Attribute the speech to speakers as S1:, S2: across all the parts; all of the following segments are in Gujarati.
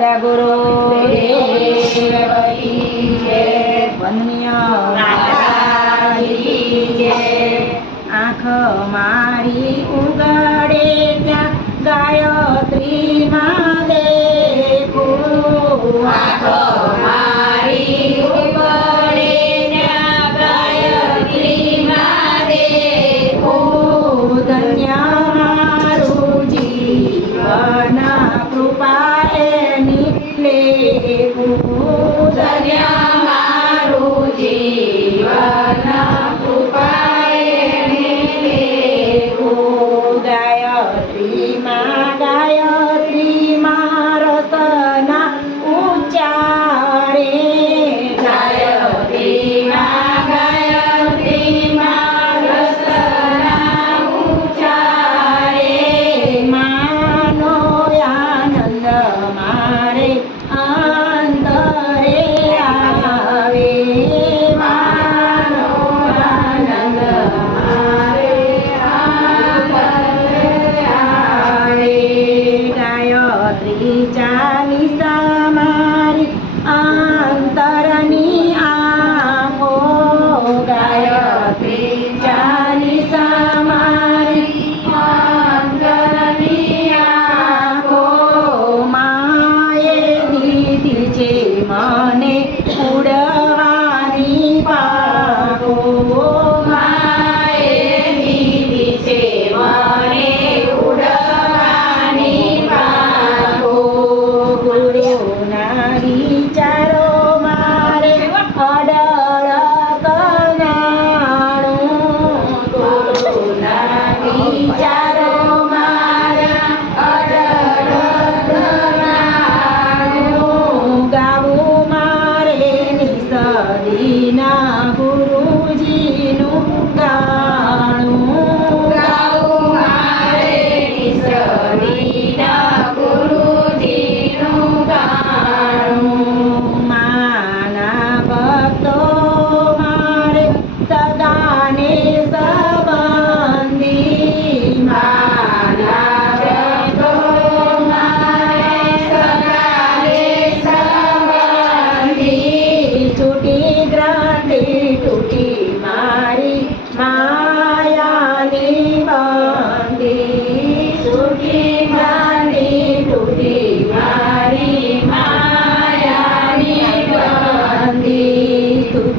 S1: ગુરુ આંખ મારી ઉગડે ત્યાં ગાયત્રી માં દેખો. આંખ Hallelujah.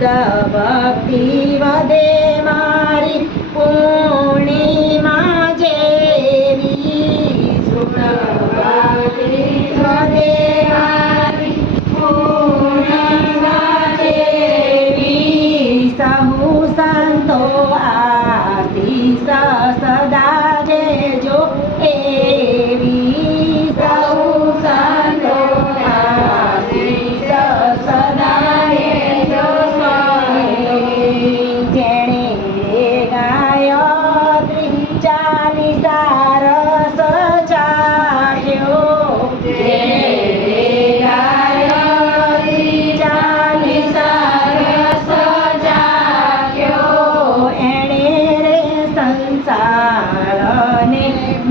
S1: da ba pi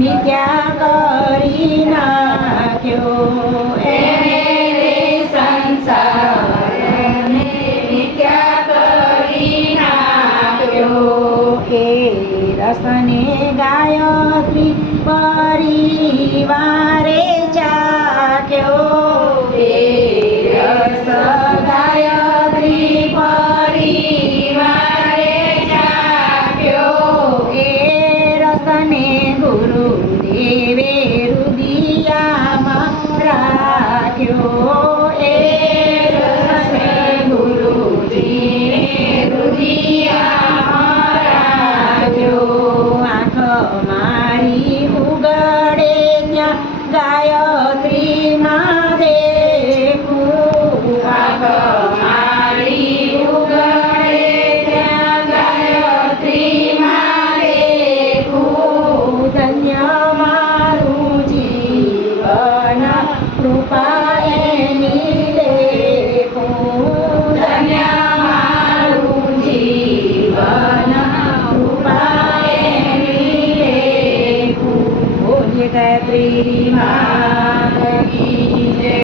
S1: ક્યાં કરી નાખ્યો. એને રસને ગાયત્રી પરિવારે ચાખ્યો. મારી ઉગડે ત્યાં ગાયત્રી માં દેખું